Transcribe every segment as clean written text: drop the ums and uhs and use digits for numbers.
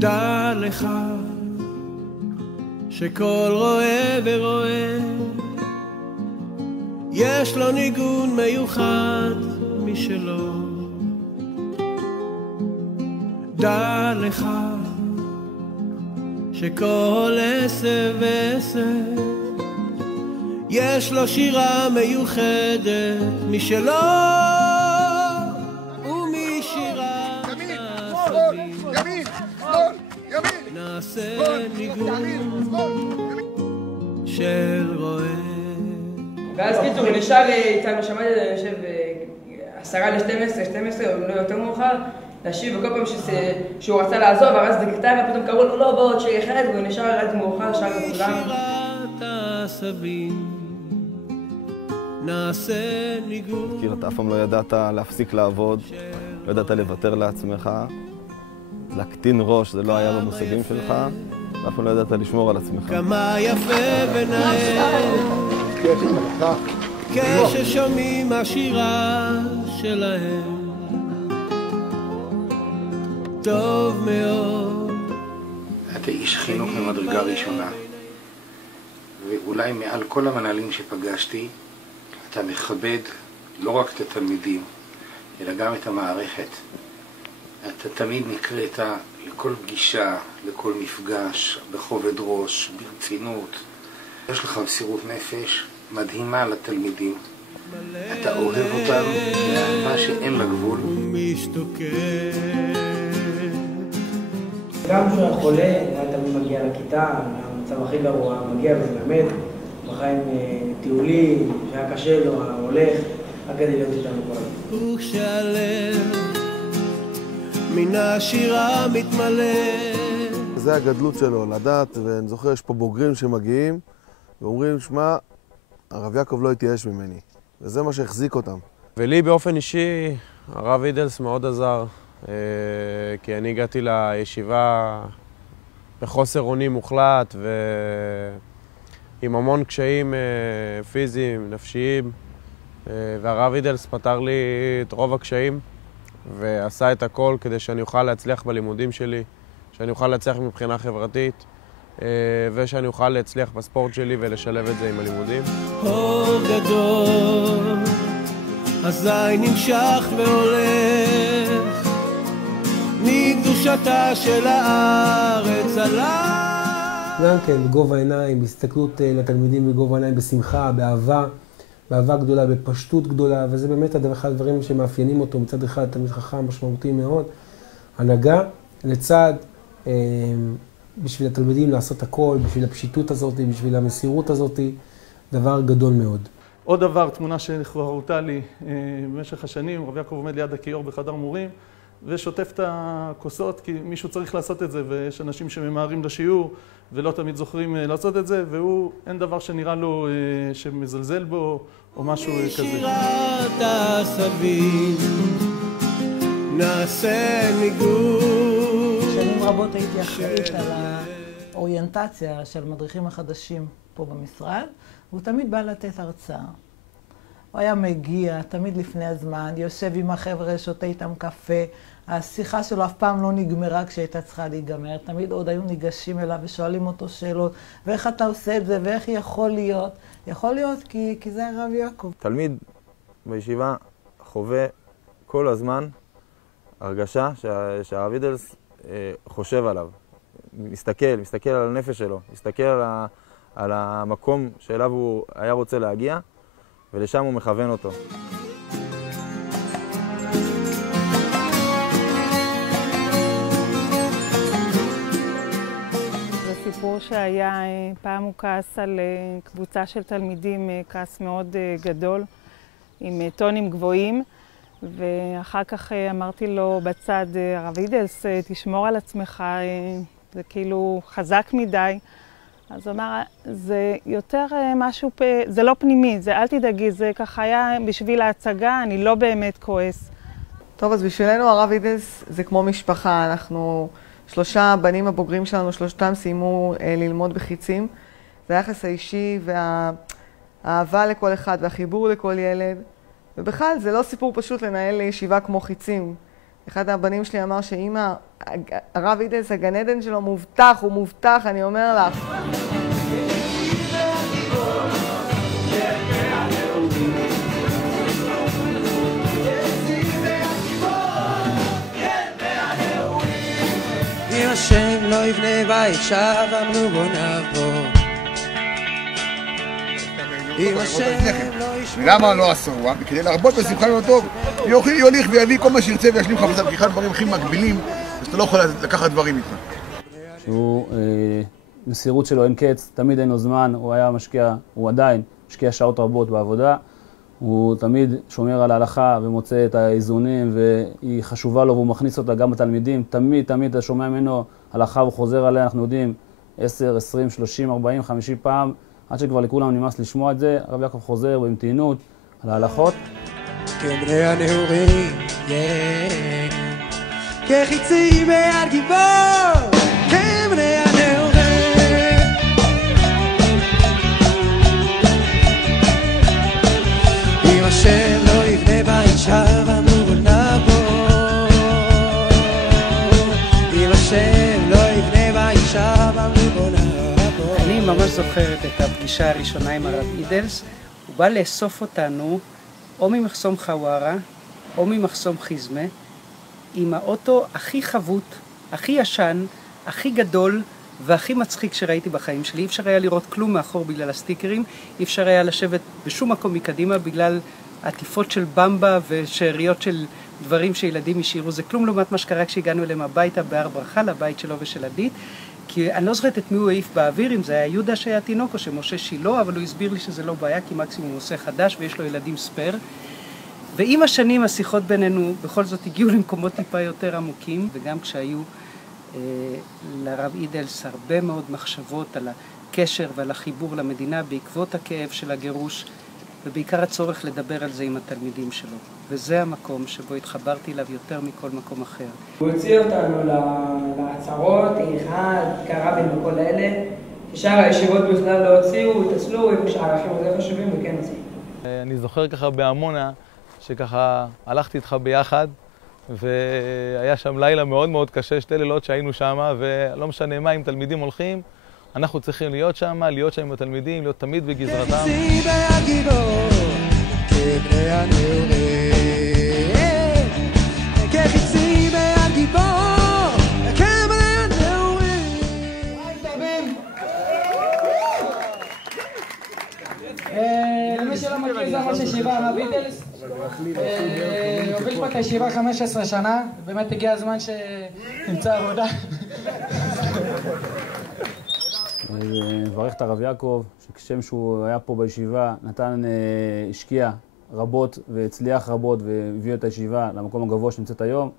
דע לך שכל רואה ורואה יש לו ניגון מיוחד משלו. דע לך שכל עשב ועשב יש לו שירה מיוחדת משלו, ומשירה נעשה ניגון של רועה. ואז קיצור, הוא נשאר איתנו, שמעתי את זה, יושב 10:50, או לא יותר מאוחר, להשיב, וכל פעם שהוא רצה לעזוב, הרס את הגיטרה, פתאום קראו לו לא בעוד שיר אחד, והוא נשאר עד מאוחר, שר לכולם. נעשה ניגון. כאילו אתה אף פעם לא ידעת להפסיק לעבוד, לא ידעת לוותר לעצמך, להקטין ראש, זה לא היה במושגים שלך, אף פעם לא ידעת לשמור על עצמך. כמה יפה ונאה כששומעים השירה שלהם, טוב מאוד. אתה איש חינוך ממדרגה ראשונה, ואולי מעל כל המנהלים שפגשתי, אתה מכבד לא רק את התלמידים, אלא גם את המערכת. אתה תמיד נקראת לכל פגישה, לכל מפגש, בכובד ראש, ברצינות. יש לך מסירות נפש מדהימה לתלמידים. אתה אוהב אותם באהבה שאין לה גבול. גם כשהוא היה חולה, היה תמיד מגיע לכיתה, המצב הכי גרוע, מגיע ומלמד, בחיים טיולים, שהיה קשה לו, הולך, רק כדי להיות איתנו כל הזמן. וכשהלב מן השירה מתמלא. זה הגדלות שלו, לדעת, ואני זוכר, יש פה בוגרים שמגיעים ואומרים, שמע, הרב יעקב לא התייאש ממני, וזה מה שהחזיק אותם. ולי באופן אישי, הרב אידלס מאוד עזר, כי אני הגעתי לישיבה בחוסר אונים מוחלט ועם המון קשיים פיזיים, נפשיים, והרב אידלס פתר לי את רוב הקשיים ועשה את הכל כדי שאני אוכל להצליח בלימודים שלי, שאני אוכל להצליח מבחינה חברתית ושאני אוכל להצליח בספורט שלי ולשלב את זה עם הלימודים. אור גדול, הזי נמשך והולך, מקדושתה של הארץ עליו. גם כן, בגובה העיניים, בהסתכלות לתלמידים בגובה העיניים, בשמחה, באהבה גדולה, בפשטות גדולה, וזה באמת אחד הדברים שמאפיינים אותו. מצד אחד, תלמיד חכם משמעותי מאוד, הנהגה לצד, בשביל התלמידים לעשות הכל, בשביל הפשיטות הזאת, בשביל המסירות הזאת, דבר גדול מאוד. עוד דבר, תמונה שחרותה לי במשך השנים, רב יעקב עומד ליד הכיור בחדר מורים, ושוטף את הכוסות, כי מישהו צריך לעשות את זה, ויש אנשים שממהרים לשיעור, ולא תמיד זוכרים לעשות את זה, והוא, אין דבר שנראה לו שמזלזל בו, או משהו כזה. שירת הסבים, נעשה ניגון. שנים רבות הייתי אחראית על האוריינטציה של המדריכים החדשים פה במשרד, והוא תמיד בא לתת הרצאה. הוא היה מגיע, תמיד לפני הזמן, יושב עם החבר'ה, שותה איתם קפה. השיחה שלו אף פעם לא נגמרה כשהייתה צריכה להיגמר. תמיד עוד היו ניגשים אליו ושואלים אותו שאלות, ואיך אתה עושה את זה, ואיך יכול להיות. יכול להיות כי זה הרב יעקב. תלמיד בישיבה חווה כל הזמן הרגשה שהרב אידלס חושב עליו. מסתכל על הנפש שלו, מסתכל על המקום שאליו הוא היה רוצה להגיע, ולשם הוא מכוון אותו. זה סיפור שהיה, פעם הוא כעס על קבוצה של תלמידים, כעס מאוד גדול, עם טונים גבוהים, ואחר כך אמרתי לו בצד, הרב אידלס, תשמור על עצמך, זה כאילו חזק מדי. אז הוא אמר, זה יותר משהו, זה לא פנימי, זה אל תדאגי, זה ככה היה בשביל ההצגה, אני לא באמת כועס. טוב, אז בשבילנו הרב אידלס זה כמו משפחה, אנחנו 3 בנים הבוגרים שלנו, 3 סיימו ללמוד בחיצים. זה היחס האישי והאהבה לכל אחד והחיבור לכל ילד. ובכלל זה לא סיפור פשוט לנהל ישיבה כמו חיצים. אחד הבנים שלי אמר שאמא, הרב אידלס, הגן עדן שלו מובטח, הוא מובטח, אני אומר לך. אם השם לא יבנה בית שב אמנו בוא נעבור. אם השם לא ישמע... למה לא עשו? כדי להרבות בשמחה לא טוב. יוליך ויביא כל מה שירצה וישלים לך בזה, כי אחד הדברים הכי מגבילים, אז אתה לא יכול לקחת דברים איתך. שהוא, מסירות שלו אין קץ, תמיד אין לו זמן, הוא היה משקיע, הוא עדיין משקיע שעות רבות בעבודה. הוא תמיד שומר על ההלכה ומוצא את האיזונים, והיא חשובה לו והוא מכניס אותה גם בתלמידים. תמיד אתה שומע ממנו הלכה וחוזר עליה, אנחנו יודעים 10, 20, 30, 40, 50 פעם, עד שכבר לכולם נמאס לשמוע את זה. הרב יעקב חוזר במתינות על ההלכות. כבני הנעורים, כחיצי ביד גיבור, כבני הנעורים. אם השם לא יבנה בית שב אמנו בוא נעבור. אם השם לא יבנה בית שב אמנו בוא נעבור. אני ממש זוכרת את הפגישה הראשונה עם הרב אידלס. הוא בא לאסוף אותנו או ממחסום חווארה או ממחסום חיזמה עם האוטו הכי חבוט, הכי ישן, הכי גדול והכי מצחיק שראיתי בחיים שלי. אי אפשר היה לראות כלום מאחור בגלל הסטיקרים, אי אפשר היה לשבת בשום מקום מקדימה בגלל עטיפות של במבה ושאריות של דברים שילדים השאירו. זה כלום לעומת מה שקרה כשהגענו אליהם הביתה בהר ברכה, לבית שלו ושל עדית. כי אני לא זוכרת את מי הוא העיף באוויר, אם זה היה יהודה שהיה תינוק או שמשה שילה, אבל הוא הסביר לי שזה לא בעיה, כי מקסימום הוא עושה חדש ויש לו ילדים ספר. ועם השנים השיחות בינינו בכל זאת הגיעו למקומות טיפה יותר עמוקים, וגם כשהיו לרב אידלס הרבה מאוד מחשבות על הקשר ועל החיבור למדינה בעקבות הכאב של הגירוש, ובעיקר הצורך לדבר על זה עם התלמידים שלו. וזה המקום שבו התחברתי אליו יותר מכל מקום אחר. הוא הוציא אותנו לעצרות, אחד, קרבין וכל האלה, ששאר הישיבות בכלל לא הוציאו, התעצלו, עם שערכים יותר חשובים וכן הוציאו. אני זוכר ככה בעמונה, שככה הלכתי איתך ביחד, והיה שם לילה מאוד מאוד קשה, 2 לילות שהיינו שם, ולא משנה מה, אם תלמידים הולכים, אנחנו צריכים להיות שם עם התלמידים, להיות תמיד בגזרתם. כחיצי ביד גיבור, כבני הנעורים. כחיצי ביד גיבור, כבני הנעורים. למי שלא מכיר, זה ראש ישיבה הרב אידלס. הוביל פה את הישיבה 15 שנה, באמת הגיע הזמן שנמצא עבודה. מברך את הרב יעקב, שכשם שהוא היה פה בישיבה, השקיע רבות והצליח רבות והביא את הישיבה למקום הגבוה שנמצאת היום.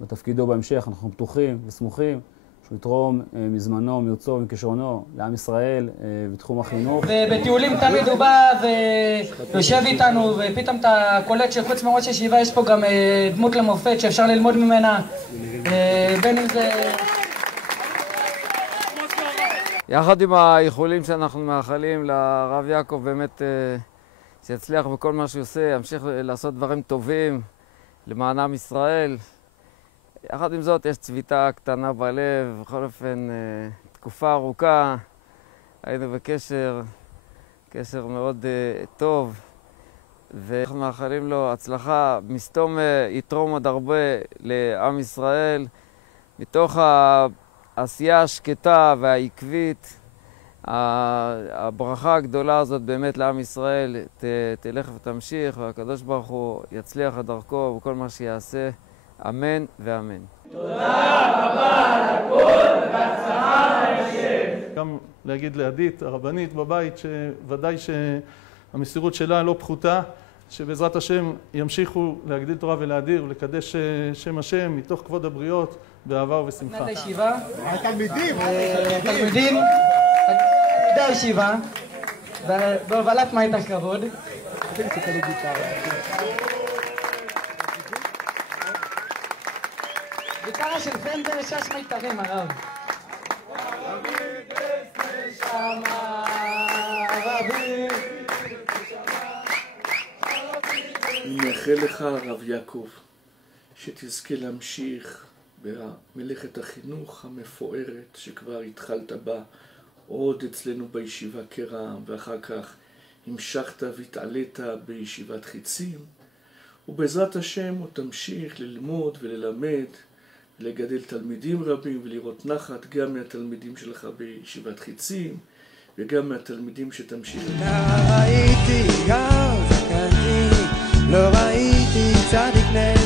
בתפקידו בהמשך אנחנו פתוחים וסמוכים שהוא יתרום מזמנו, מרצו ומכישרונו לעם ישראל בתחום החינוך. ובטיולים תמיד הוא בא ויושב איתנו, ופתאום אתה קולט שחוץ מראש ישיבה יש פה גם דמות למופת שאפשר ללמוד ממנה, בין אם זה... יחד עם האיחולים שאנחנו מאחלים לרב יעקב, באמת שיצליח בכל מה שהוא עושה, ימשיך לעשות דברים טובים למען עם ישראל. יחד עם זאת, יש צביטה קטנה בלב. בכל אופן, תקופה ארוכה היינו בקשר, קשר מאוד טוב, ואנחנו מאחלים לו הצלחה. מסתום יתרום עוד הרבה לעם ישראל, מתוך העשייה השקטה והעקבית. הברכה הגדולה הזאת באמת לעם ישראל תלך ותמשיך, והקדוש ברוך הוא יצליח את דרכו בכל מה שיעשה. אמן ואמן. תודה רבה על הכל והצלחה להמשך. גם להגיד לעדית, הרבנית בבית, שוודאי שהמסירות שלה לא פחותה, שבעזרת השם ימשיכו להגדיל תורה ולהאדיר ולקדש שם השם מתוך כבוד הבריות, באהבה ובשמחה. תלמידי הישיבה, תלמידי הישיבה, בהובלת מעיית הכבוד. גיטרה של פנדר שש מיתרים, הרב. אני מאחל לך, הרב יעקב, שתזכה להמשיך במלאכת החינוך המפוארת שכבר התחלת בה עוד אצלנו בישיבה כרם, ואחר כך המשכת והתעלית בישיבת חיצים, ובעזרת השם עוד תמשיך ללמוד וללמד, לגדל תלמידים רבים ולראות נחת גם מהתלמידים שלך בישיבת חיצים וגם מהתלמידים שתמשיך. ראיתי גם זקנתי, לא ראיתי צדיק נאמן.